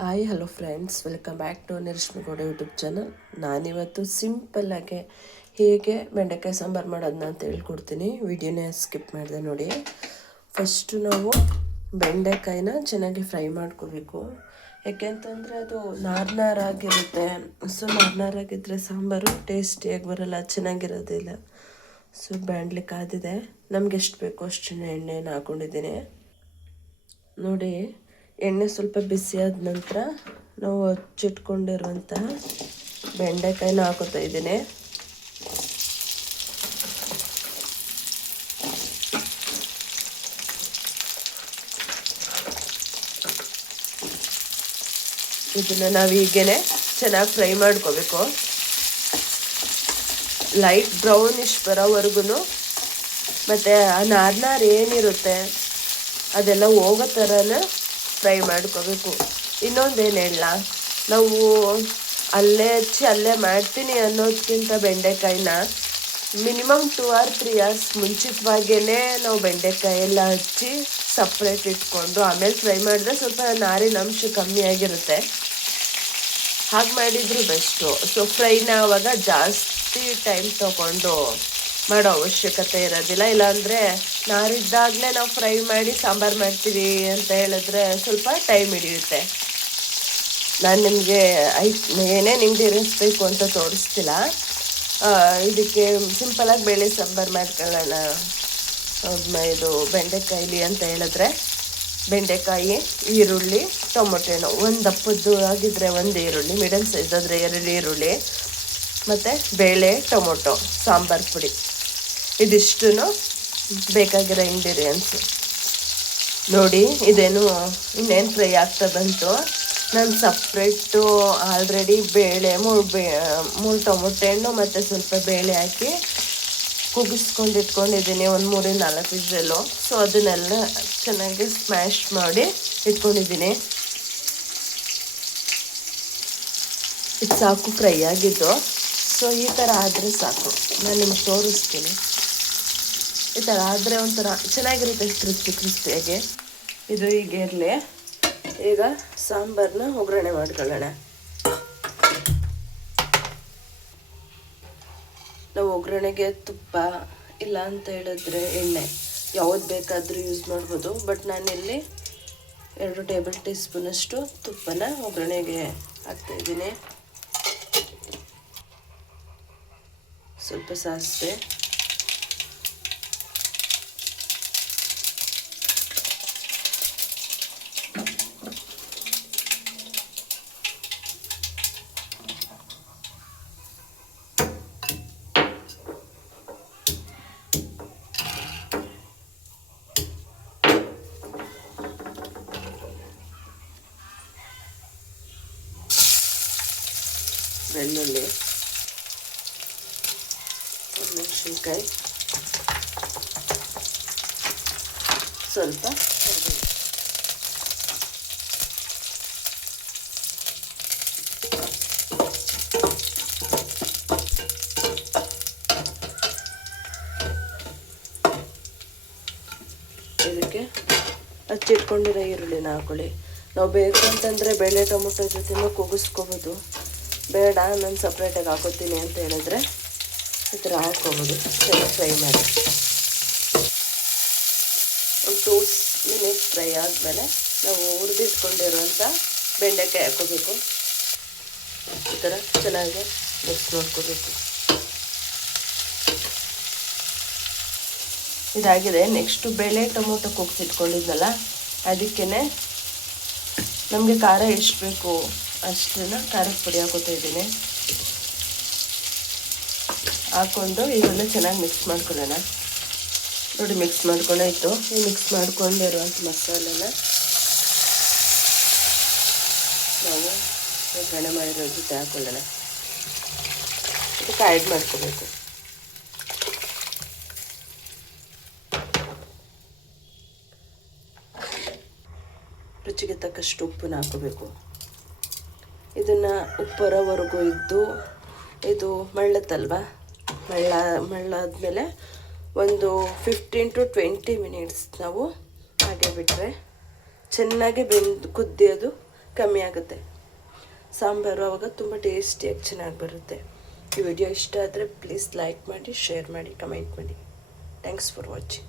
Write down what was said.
Hi hello friends, welcome back to ನಿರಶ್ಮಿಗೌಡ YouTube channel. ನಾನಿವತ್ತು ಸಿಂಪಲ್ಲಾಗೆ ಹೇಗೆ ಬೆಂಡೆಕಾಯಿ ಸಾಂಬಾರು ಮಾಡೋದನ್ನ ಅಂತ ಹೇಳ್ಕೊಡ್ತೀನಿ. ವಿಡಿಯೋನೇ ಸ್ಕಿಪ್ ಮಾಡಿದೆ ನೋಡಿ. ಫಸ್ಟು ನಾವು ಬೆಂಡೆಕಾಯಿನ ಚೆನ್ನಾಗಿ ಫ್ರೈ ಮಾಡ್ಕೋಬೇಕು. ಯಾಕೆಂತಂದರೆ ಅದು ನಾರಾಗಿರುತ್ತೆ. ಸೊ ನಾರಾಗಿದ್ದರೆ ಸಾಂಬಾರು ಟೇಸ್ಟಿಯಾಗಿ ಬರೋಲ್ಲ, ಚೆನ್ನಾಗಿರೋದಿಲ್ಲ. ಸೊ ಬಾಣಲೆ ಕಾದಿದೆ, ನಮ್ಗೆ ಎಷ್ಟು ಬೇಕೋ ಅಷ್ಟು ಎಣ್ಣೆನ ಹಾಕ್ಕೊಂಡಿದ್ದೀನಿ ನೋಡಿ. ಎಣ್ಣೆ ಸ್ವಲ್ಪ ಬಿಸಿ ಆದ ನಂತರ ನಾವು ಹಚ್ಚಿಟ್ಕೊಂಡಿರುವಂತಹ ಬೆಂಡೆಕಾಯಿನ ಹಾಕೋತಾ ಇದ್ದೀನಿ. ಇದನ್ನು ನಾವು ಹೀಗೇನೆ ಚೆನ್ನಾಗಿ ಫ್ರೈ ಮಾಡ್ಕೋಬೇಕು. ಲೈಟ್ ಬ್ರೌನಿಶ್ ಬರೋವರೆಗೂ, ಮತ್ತು ಆ ನಾರು ಏನಿರುತ್ತೆ ಅದೆಲ್ಲ ಹೋಗೋ ಥರನ ಫ್ರೈ ಮಾಡ್ಕೋಬೇಕು. ಇನ್ನೊಂದೇನು ಹೇಳ, ನಾವು ಅಲ್ಲೇ ಹಚ್ಚಿ ಅಲ್ಲೇ ಮಾಡ್ತೀನಿ ಅನ್ನೋದಕ್ಕಿಂತ ಬೆಂಡೆಕಾಯಿನ ಮಿನಿಮಮ್ 2 or 3 hours ಮುಂಚಿತವಾಗೇ ನಾವು ಬೆಂಡೆಕಾಯಿ ಎಲ್ಲ ಹಚ್ಚಿ ಸಪ್ರೇಟ್ ಇಟ್ಕೊಂಡು ಆಮೇಲೆ ಫ್ರೈ ಮಾಡಿದ್ರೆ ಸ್ವಲ್ಪ ನಾರಿನ ಅಂಶ ಕಮ್ಮಿ ಆಗಿರುತ್ತೆ. ಹಾಗೆ ಮಾಡಿದ್ರು ಬೆಸ್ಟು. ಸೊ ಫ್ರೈನ ಆವಾಗ ಜಾಸ್ತಿ ಟೈಮ್ ತೊಗೊಂಡು ಮಾಡೋ ಅವಶ್ಯಕತೆ ಇರೋದಿಲ್ಲ. ಇಲ್ಲಾಂದರೆ ನಾರಿದ್ದಾಗಲೇ ನಾವು ಫ್ರೈ ಮಾಡಿ ಸಾಂಬಾರು ಮಾಡ್ತೀವಿ ಅಂತ ಹೇಳಿದ್ರೆ ಸ್ವಲ್ಪ ಟೈಮ್ ಹಿಡಿಯುತ್ತೆ. ನಾನು ನಿಮಗೆ ಏನೇನು ಇಂಗ್ರೀಡಿಯೆಂಟ್ಸ್ ಬೇಕು ಅಂತ ತೋರಿಸ್ತಿಲ್ಲ. ಇದಕ್ಕೆ ಸಿಂಪಲಾಗಿ ಬೇಳೆ ಸಾಂಬಾರು ಮಾಡ್ಕೊಳ್ಳೋಣ. ಇದು ಬೆಂಡೆಕಾಯಿಲಿ ಅಂತ ಹೇಳಿದ್ರೆ ಬೆಂಡೆಕಾಯಿ, ಈರುಳ್ಳಿ, ಟೊಮೊಟೊ ಒಂದು ದಪ್ಪದ್ದು ಆಗಿದ್ದರೆ 1 ಈರುಳ್ಳಿ, ಮೀಡಿಯಮ್ ಸೈಜ್ ಆದರೆ 2 ಈರುಳ್ಳಿ, ಮತ್ತು ಬೇಳೆ, ಟೊಮೊಟೊ, ಸಾಂಬಾರು ಪುಡಿ, ಇದಿಷ್ಟು ಬೇಕಾಗಿರೋ ಇಂಗ್ರೀಡಿಯೆಂಟ್ಸು ನೋಡಿ. ಇದೇನು ಇನ್ನೇನು ಫ್ರೈ ಆಗ್ತಾ ಬಂತು. ನಾನು ಸಪ್ರೇಟು ಆಲ್ರೆಡಿ ಬೇಳೆ 3 ಟೊಮೊಟೊ ಹಣ್ಣು ಮತ್ತು ಸ್ವಲ್ಪ ಬೇಳೆ ಹಾಕಿ ಕುಗ್ಗಿಸ್ಕೊಂಡು ಇಟ್ಕೊಂಡಿದ್ದೀನಿ, ಒಂದು 3-4 ವಿಷಲು. ಸೊ ಅದನ್ನೆಲ್ಲ ಚೆನ್ನಾಗಿ ಸ್ಮ್ಯಾಶ್ ಮಾಡಿ ಇಟ್ಕೊಂಡಿದ್ದೀನಿ. ಇದು ಸಾಕು ಫ್ರೈ ಆಗಿದ್ದು. ಸೊ ಈ ಥರ ಆದರೆ ಸಾಕು. ನಾನು ನಿಮ್ಗೆ ತೋರಿಸ್ತೀನಿ. ಈ ಥರ ಆದರೆ ಒಂಥರ ಚೆನ್ನಾಗಿರುತ್ತೆ, ಕ್ರಿಸ್ಪಿಯಾಗಿ. ಇದು ಹೀಗೆ ಇರಲಿ. ಈಗ ಸಾಂಬಾರನ್ನ ಒಗ್ಗರಣೆ ಮಾಡ್ಕೊಳ್ಳೋಣ. ನಾವು ಒಗ್ಗರಣೆಗೆ ತುಪ್ಪ ಇಲ್ಲ ಅಂತ ಹೇಳಿದ್ರೆ ಎಣ್ಣೆ ಯಾವ್ದು ಬೇಕಾದರೂ ಯೂಸ್ ಮಾಡ್ಬೋದು. ಬಟ್ ನಾನಿಲ್ಲಿ 2 ಟೇಬಲ್ ಟೀ ಸ್ಪೂನಷ್ಟು ತುಪ್ಪನ ಒಗ್ಗರಣೆಗೆ ಹಾಕ್ತಾಯಿದ್ದೀನಿ. ಸ್ವಲ್ಪ ಸಾಸಿವೆ, ಬೆಳ್ಳುಳ್ಳಿ, ಮೆಣಸಿನ್ಕಾಯಿ, ಸ್ವಲ್ಪ ಕರಿಬೇವು. ಇದಕ್ಕೆ ಹಚ್ಚಿಟ್ಕೊಂಡಿರೋ ಈರುಳ್ಳಿನ ಹಾಕೊಳ್ಳಿ. ನಾವು ಬೇಕು ಅಂತಂದರೆ ಬೇಳೆ ಟೊಮೊಟೊ ಜೊತೆನೂ ಕುಗ್ಗಿಸ್ಕೋಬೋದು. ಬೇಡ ನಾನು ಸಪ್ರೇಟಾಗಿ ಹಾಕೋತೀನಿ ಅಂತ ಹೇಳಿದ್ರೆ ಈ ಥರ ಹಾಕ್ಕೋಬೋದು. ಚೆನ್ನಾಗಿ ಫ್ರೈ ಮಾಡಿ ಒಂದು 2 ಮಿನಿಟ್ಸ್ ಫ್ರೈ ಆದಮೇಲೆ ನಾವು ಹುರಿದಿಟ್ಕೊಂಡಿರೋಂಥ ಬೆಂಡೆಕಾಯಿ ಹಾಕ್ಕೋಬೇಕು. ಈ ಥರ ಚೆನ್ನಾಗಿ ಮಿಕ್ಸ್ ಮಾಡ್ಕೋಬೇಕು. ಇದಾಗಿದೆ. ನೆಕ್ಸ್ಟು ಬೇಳೆ ಟೊಮೊಟೊ ಕುಗ್ಸಿಟ್ಕೊಂಡಿದ್ನಲ್ಲ, ಅದಕ್ಕೇ ನಮಗೆ ಖಾರ ಎಷ್ಟು ಬೇಕು ಅಷ್ಟನ್ನ ಖಾರದ ಪುಡಿ ಹಾಕೋತಾ ಇದ್ದೀನಿ. ಹಾಕ್ಕೊಂಡು ಇದನ್ನು ಚೆನ್ನಾಗಿ ಮಿಕ್ಸ್ ಮಾಡ್ಕೊಳ್ಳೋಣ. ನೋಡಿ, ಮಿಕ್ಸ್ ಮಾಡ್ಕೊಂಡಾಯಿತು. ಈ ಮಿಕ್ಸ್ ಮಾಡ್ಕೊಂಡಿರುವಂಥ ಮಸಾಲೆನ ನಾವು ಒಗ್ಗರಣೆ ಮಾಡಿರೋ ಜೊತೆ ಹಾಕೊಳ್ಳೋಣ. ಇದಕ್ಕೆ ಆ್ಯಡ್ ಮಾಡ್ಕೋಬೇಕು. ರುಚಿಗೆ ತಕ್ಕಷ್ಟು ಉಪ್ಪನ್ನ ಹಾಕೋಬೇಕು. ಇದನ್ನು ಉಪ್ಪರವರೆಗೂ ಇದ್ದು, ಇದು ಮಳ್ಳತ್ತಲ್ವ, ಮಳ್ಳಾದ್ಮೇಲೆ ಒಂದು 15 to 20 ಮಿನಿಟ್ಸ್ ನಾವು ಹಾಗೆ ಬಿಟ್ಟರೆ ಚೆನ್ನಾಗಿ ಕುದಿಯೋದು ಕಮ್ಮಿ ಆಗುತ್ತೆ. ಸಾಂಬಾರು ಆವಾಗ ತುಂಬ ಟೇಸ್ಟಿಯಾಗಿ ಚೆನ್ನಾಗಿ ಬರುತ್ತೆ. ಈ ವಿಡಿಯೋ ಇಷ್ಟ ಆದರೆ ಪ್ಲೀಸ್ ಲೈಕ್ ಮಾಡಿ, ಶೇರ್ ಮಾಡಿ, ಕಮೆಂಟ್ ಮಾಡಿ. Thanks for watching.